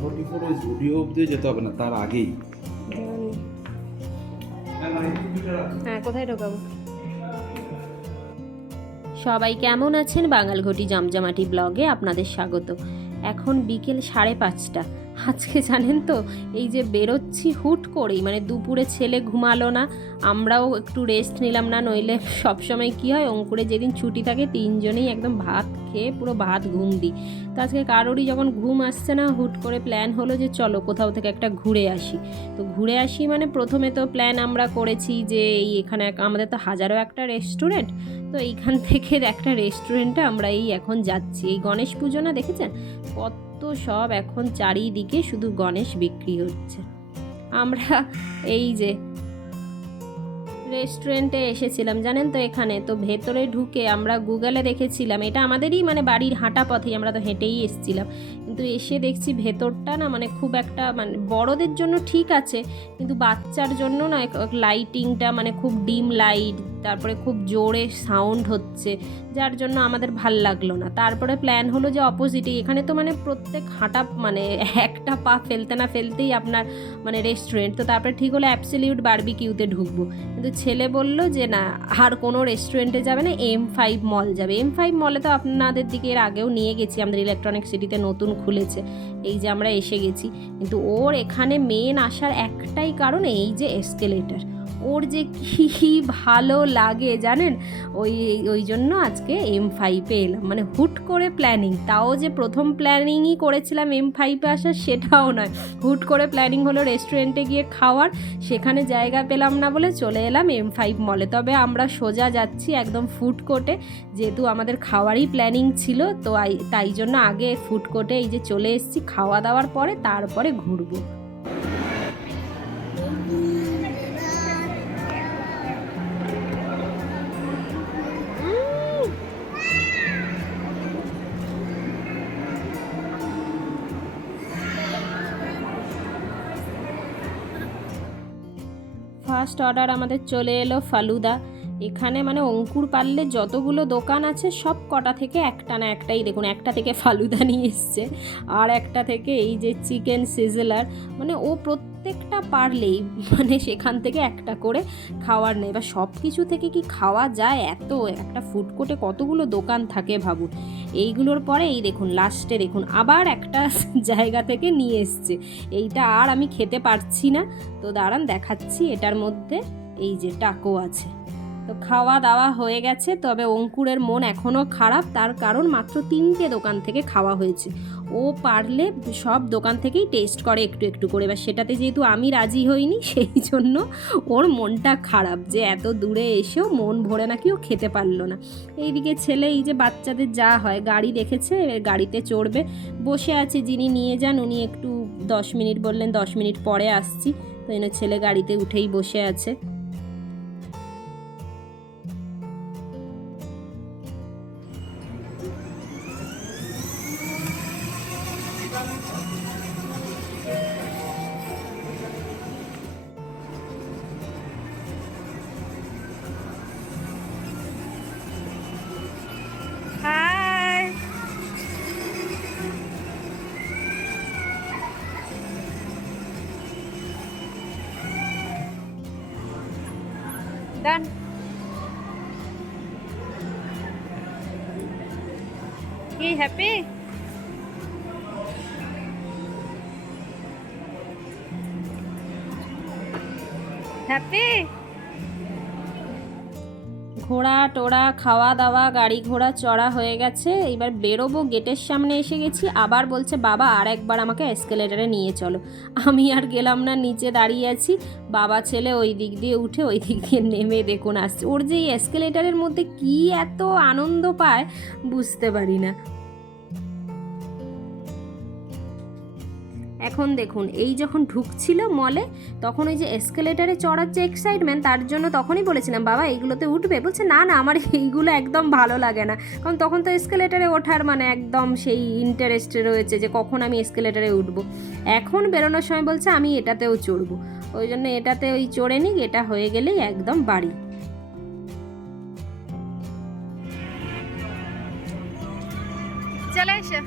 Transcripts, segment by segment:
Forty four ওই জুডিও অব্দি যেতে হবে না তার আগেই। হ্যাঁ কোথায় ঢোকাবো? সবাই কেমন আছেন? বাঙালঘটি জমজমাটি ব্লগে আপনাদের স্বাগত। এখন বিকেল সাড়ে পাঁচটা। আজকে জানেন তো, এই যে বেরোচ্ছি হুট করেই মানে দুপুরে ছেলে ঘুমালো না, আমরাও একটু রেস্ট নিলাম না, নইলে সবসময় কি হয়, অঙ্কুরে যেদিন ছুটি থাকে তিনজনেই একদম ভাত খেয়ে পুরো ভাত ঘুম দিই। তো আজকে কারোরই যখন ঘুম আসছে না, হুট করে প্ল্যান হলো যে চলো কোথাও থেকে একটা ঘুরে আসি। তো ঘুরে আসি মানে প্রথমে তো প্ল্যান আমরা করেছি যে এই এখানে আমাদের তো হাজারো একটা রেস্টুরেন্ট তো এইখান থেকে একটা রেস্টুরেন্টে আমরা এই এখন যাচ্ছি। এই গণেশ পুজো না দেখেছেন? কত সব এখন চারিদিকে শুধু গণেশ বিক্রি হচ্ছে। আমরা এই যে রেস্টুরেন্টে এসেছিলাম, জানেন তো এখানে? তো ভেতরে ঢুকে আমরা গুগলে দেখেছিলাম। এটা আমাদেরই মানে বাড়ির হাঁটা পথেই আমরা তো হেঁটেই এসেছিলাম। কিন্তু এসে দেখছি ভেতরটা না মানে খুব একটা মানে বড়দের জন্য ঠিক আছে, কিন্তু বাচ্চার জন্য না লাইটিংটা মানে খুব ডিম লাইট তারপরে খুব জোরে সাউন্ড হচ্ছে, যার জন্য আমাদের ভালো লাগল না। তারপরে প্ল্যান হলো যে অপোজিটে এখানে তো মানে প্রত্যেক হাঁটা মানে একটা পা ফেলতে না ফেলতেই আপনার মানে রেস্টুরেন্ট তো তারপরে ঠিক হলো অ্যাবসলিউট বারবিকিউতে ঢুকবো। কিন্তু ছেলে বলল যে না, আর কোনো রেস্টুরেন্টে যাবে না এম ফাইভ মল যাবে। এম ফাইভ মলে তো আপনাদের দিকে এর আগেও নিয়ে গেছি, আমাদের ইলেকট্রনিক সিটিতে নতুন খুলেছে, এই যে আমরা এসে গেছি। কিন্তু ওর এখানে মেন আসার একটাই কারণ এই যে এসকেলেটার ওর যে কী ভালো লাগে জানেন? ওই ওই জন্য আজকে এম ফাইভে এলাম। মানে হুট করে প্ল্যানিং তাও যে প্রথম প্ল্যানিংই করেছিলাম এম ফাইভে আসার সেটাও নয়। হুট করে প্ল্যানিং হলো রেস্টুরেন্টে গিয়ে খাওয়ার। সেখানে জায়গা পেলাম না বলে চলে এলাম এম ফাইভ মলে তবে আমরা সোজা যাচ্ছি একদম ফুড কোর্টে যেহেতু আমাদের খাওয়ারই প্ল্যানিং ছিল, তো তাই জন্য আগে ফুড কোর্টে এই যে চলে এসেছি। খাওয়া দাওয়ার পরে তারপরে ঘুরবো। ফার্স্ট অর্ডার আমাদের চলে এলো ফালুদা। এখানে মানে অঙ্কুর পারলে যতগুলো দোকান আছে সব কটা থেকে একটা না একটাই দেখুন, একটা থেকে ফালুদা নিয়ে এসছে। আর একটা থেকে এই যে চিকেন সিজলার মানে ও প্রত্যেকটা পারলেই মানে সেখান থেকে একটা করে খাওয়ার নেই। বা সব কিছু থেকে কি খাওয়া যায়? এত, একটা ফুড কোর্টে কতগুলো দোকান থাকে ভাবুন। এইগুলোর পরে এই দেখুন লাস্টে দেখুন, আবার একটা জায়গা থেকে নিয়ে এসছে। এইটা আর আমি খেতে পারছি না। তো দাঁড়ান, দেখাচ্ছি। এটার মধ্যে এই যে টাকো আছে। তো খাওয়া দাওয়া হয়ে গেছে, তবে অঙ্কুরের মন এখনও খারাপ। তার কারণ মাত্র তিনটে দোকান থেকে খাওয়া হয়েছে। ও পারলে সব দোকান থেকেই টেস্ট করে একটু একটু করে। এবার সেটাতে যেহেতু আমি রাজি হইনি, সেই জন্য ওর মনটা খারাপ যে এত দূরে এসেও মন ভরে নাকি ও খেতে পারল না। এইদিকে ছেলে এই যে বাচ্চাদের যা হয়, গাড়ি দেখেছে, এবার গাড়িতে চড়বে। বসে আছে, যিনি নিয়ে যান, উনি একটু দশ মিনিট বললেন, দশ মিনিট পরে আসছি। তো এনে ছেলে গাড়িতে উঠেই বসে আছে। ডান কি হ্যাপি হ্যাপি ঘোড়া টোড়া খাওয়া দাওয়া গাড়ি ঘোড়া চড়া হয়ে গেছে। এবার বেরোবো, গেটের সামনে এসে গেছি। আবার বলছে, বাবা, আর একবার আমাকে এসকেলেটারে নিয়ে চলো। আমি আর গেলাম না, নিচে দাঁড়িয়ে আছি। বাবা, ছেলে ওই দিক দিয়ে উঠে ওই দিক দিয়ে নেমে দেখুন আসছে। ওর যে এই এসকেলেটারের মধ্যে কি এত আনন্দ পায়, বুঝতে পারি না। এখন দেখুন, এই যখন ঢুকছিল মলে তখন ওই যে এসকেলেটারে চড়ার যে এক্সাইটমেন্ট তার জন্য তখনই বলেছিলাম, বাবা, এইগুলোতে উঠবে? বলছে, না না, আমার এইগুলো একদম ভালো লাগে না। কারণ তখন তো এসকেলেটারে ওঠার মানে একদম সেই ইন্টারেস্ট রয়েছে যে, কখন আমি এসকেলেটারে উঠবো? এখন বেরোনোর সময় বলছে, আমি এটাতেও চড়বো। ওই জন্য এটাতে ওই চড়ে নিক, এটা হয়ে গেলেই একদম বাড়ি। চলে এসো।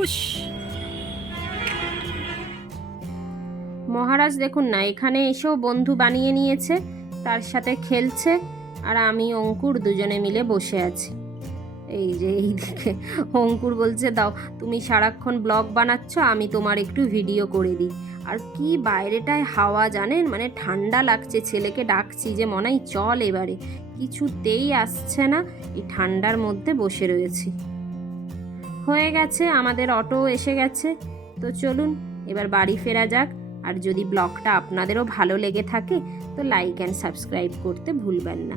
হুস মহারাজ দেখুন না, এখানে এসেও বন্ধু বানিয়ে নিয়েছে, তার সাথে খেলছে, আর আমি অঙ্কুর দুজনে মিলে বসে আছি। এই যে এইদিকে অঙ্কুর বলছে, দাও, তুমি সারাক্ষণ ব্লগ বানাচ্ছ, আমি তোমার একটু ভিডিও করে দিই। আর কি বাইরেটায় হাওয়া জানেন মানে ঠান্ডা লাগছে, ছেলেকে ডাকছি যে, মনাই, চল এবারে। কিছুতেই আসছে না, এই ঠান্ডার মধ্যে বসে রয়েছি। হয়ে গেছে, আমাদের অটো এসে গেছে। তো চলুন, এবার বাড়ি ফেরা যাক। আর যদি ব্লগটা আপনাদেরও ভালো লেগে থাকে, তো লাইক অ্যান্ড সাবস্ক্রাইব করতে ভুলবেন না।